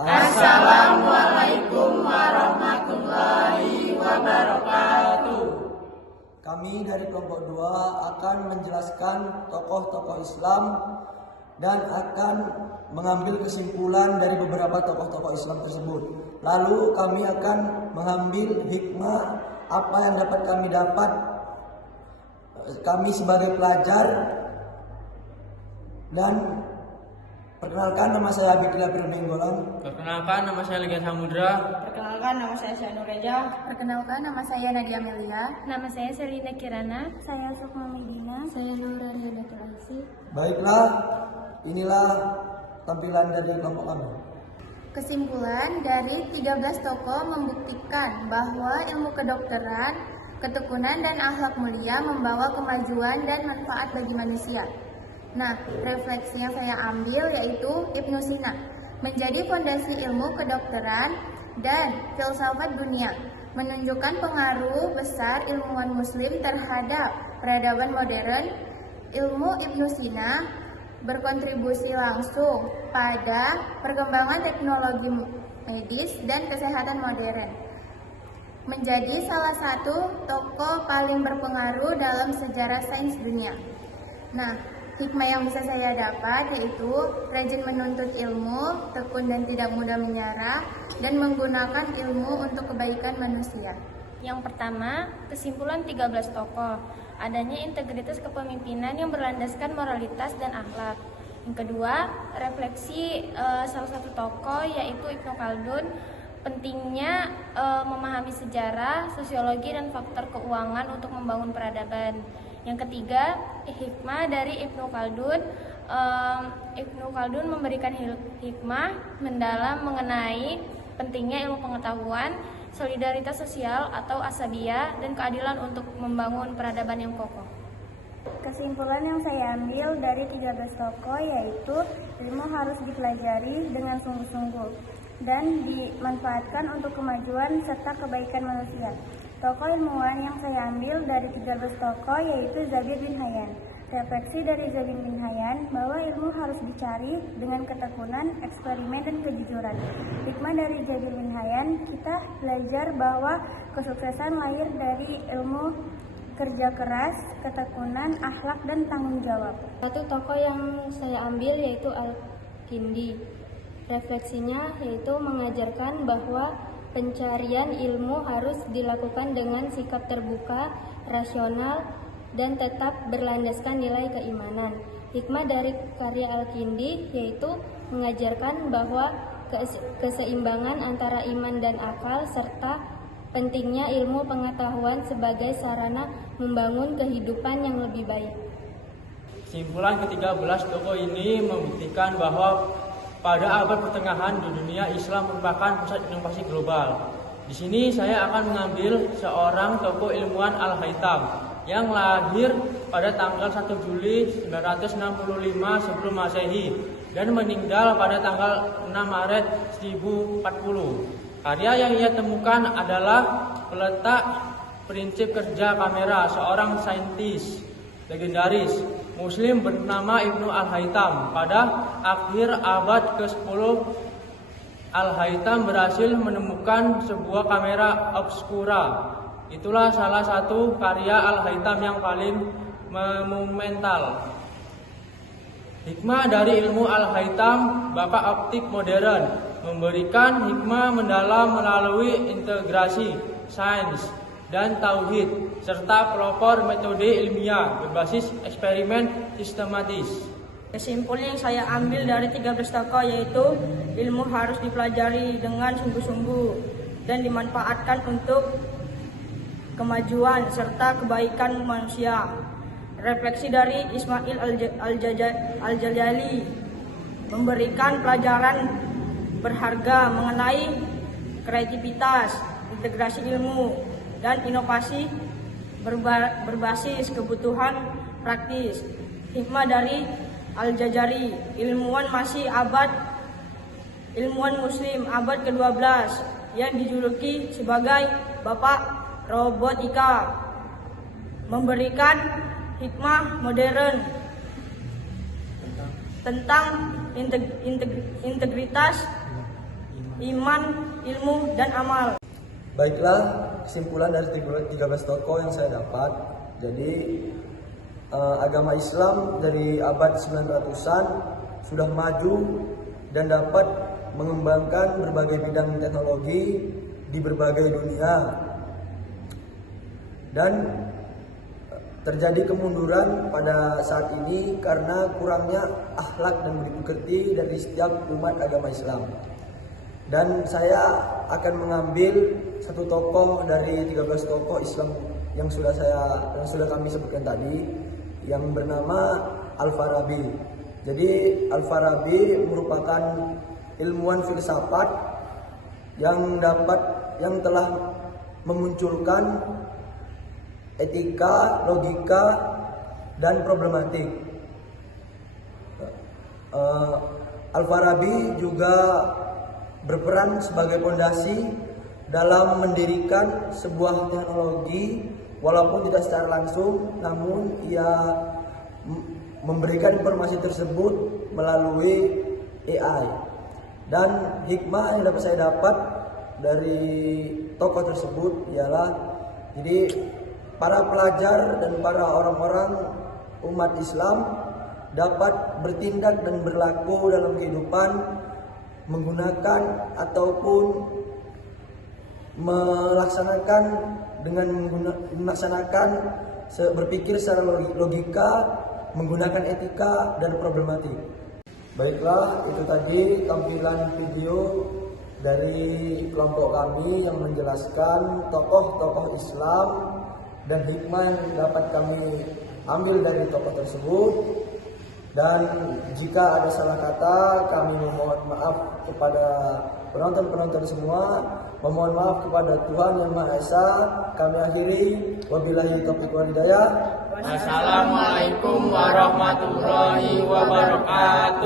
Assalamualaikum warahmatullahi wabarakatuh. Kami dari kelompok 2 akan menjelaskan tokoh-tokoh Islam dan akan mengambil kesimpulan dari beberapa tokoh-tokoh Islam tersebut. Lalu kami akan mengambil hikmah apa yang dapat kami sebagai pelajar. Dan perkenalkan, nama saya Abidillah Firmenggolan. Perkenalkan, nama saya Lega Samudra. Perkenalkan, nama saya Syanur Reja. Perkenalkan, nama saya Nadia Melia. Nama saya Selina Kirana. Saya Sukma Medina. Saya Nura Riadatul Aisy. Baiklah, inilah tampilan dari kelompok kami. Kesimpulan dari 13 tokoh membuktikan bahwa ilmu kedokteran, ketekunan dan akhlak mulia membawa kemajuan dan manfaat bagi manusia. Nah, refleksi yang saya ambil yaitu Ibnu Sina menjadi fondasi ilmu kedokteran dan filsafat dunia, menunjukkan pengaruh besar ilmuwan muslim terhadap peradaban modern. Ilmu Ibnu Sina berkontribusi langsung pada perkembangan teknologi medis dan kesehatan modern, menjadi salah satu tokoh paling berpengaruh dalam sejarah sains dunia. Nah, hikmah yang bisa saya dapat yaitu rajin menuntut ilmu, tekun dan tidak mudah menyerah, dan menggunakan ilmu untuk kebaikan manusia. Yang pertama, kesimpulan 13 tokoh, adanya integritas kepemimpinan yang berlandaskan moralitas dan akhlak. Yang kedua, refleksi salah satu tokoh yaitu Ibnu Khaldun, pentingnya memahami sejarah, sosiologi, dan faktor keuangan untuk membangun peradaban. Yang ketiga, hikmah dari Ibnu Khaldun. Ibnu Khaldun memberikan hikmah mendalam mengenai pentingnya ilmu pengetahuan, solidaritas sosial atau asabiyah, dan keadilan untuk membangun peradaban yang kokoh. Kesimpulan yang saya ambil dari 13 tokoh yaitu ilmu harus dipelajari dengan sungguh-sungguh dan dimanfaatkan untuk kemajuan serta kebaikan manusia. Tokoh ilmuwan yang saya ambil dari 13 tokoh yaitu Zabir bin Hayyan. Refleksi dari Zabir bin Hayyan bahwa ilmu harus dicari dengan ketekunan, eksperimen, dan kejujuran. Hikmah dari Zabir bin Hayyan, kita belajar bahwa kesuksesan lahir dari ilmu, kerja keras, ketekunan, akhlak, dan tanggung jawab. Satu tokoh yang saya ambil yaitu Al-Kindi. Refleksinya yaitu mengajarkan bahwa pencarian ilmu harus dilakukan dengan sikap terbuka, rasional, dan tetap berlandaskan nilai keimanan. Hikmah dari karya Al-Kindi yaitu mengajarkan bahwa keseimbangan antara iman dan akal serta pentingnya ilmu pengetahuan sebagai sarana membangun kehidupan yang lebih baik. Kesimpulan ke-13 tokoh ini membuktikan bahwa pada abad pertengahan di dunia Islam merupakan pusat inovasi global. Di sini saya akan mengambil seorang tokoh ilmuwan Al-Haytham yang lahir pada tanggal 1 Juli 965 sebelum Masehi dan meninggal pada tanggal 6 Maret 1040. Karya yang ia temukan adalah peletak prinsip kerja kamera seorang saintis legendaris Muslim bernama Ibnu Al-Haytham. Pada akhir abad ke-10, Al-Haytham berhasil menemukan sebuah kamera obskura. Itulah salah satu karya Al-Haytham yang paling monumental. Hikmah dari ilmu Al-Haytham, bapak optik modern, memberikan hikmah mendalam melalui integrasi sains dan tauhid serta pelopor metode ilmiah berbasis eksperimen sistematis. Kesimpulan yang saya ambil dari 13 tokoh yaitu ilmu harus dipelajari dengan sungguh-sungguh dan dimanfaatkan untuk kemajuan serta kebaikan manusia. Refleksi dari Ismail Al-Jalali memberikan pelajaran berharga mengenai kreativitas, integrasi ilmu, dan inovasi berbasis kebutuhan praktis. Hikmah dari Al-Jazari, ilmuwan muslim abad ke-12 yang dijuluki sebagai Bapak Robotika, memberikan hikmah modern tentang integritas iman, ilmu, dan amal. Baiklah, kesimpulan dari 13 tokoh yang saya dapat. Jadi agama Islam dari abad 900-an sudah maju dan dapat mengembangkan berbagai bidang teknologi di berbagai dunia. Dan terjadi kemunduran pada saat ini karena kurangnya akhlak dan budi pekerti dari setiap umat agama Islam. Dan saya akan mengambil satu tokoh dari 13 tokoh Islam yang sudah kami sebutkan tadi, yang bernama Al-Farabi. Jadi Al-Farabi merupakan ilmuwan filsafat yang telah memunculkan etika, logika, dan problematik. Al-Farabi juga berperan sebagai fondasi dalam mendirikan sebuah teknologi, walaupun tidak secara langsung, namun ia memberikan informasi tersebut melalui AI. Dan hikmah yang dapat saya dapat dari tokoh tersebut ialah, jadi para pelajar dan para orang-orang umat Islam dapat bertindak dan berlaku dalam kehidupan menggunakan ataupun berpikir secara logika, menggunakan etika dan problematik. Baiklah, itu tadi tampilan video dari kelompok kami yang menjelaskan tokoh-tokoh Islam dan hikmah yang dapat kami ambil dari tokoh tersebut. Dan jika ada salah kata, kami memohon maaf kepada penonton-penonton semua, memohon maaf kepada Tuhan Yang Maha Esa. Kami akhiri, wabillahi taufiq wal hidayah. Wassalamualaikum warahmatullahi wabarakatuh.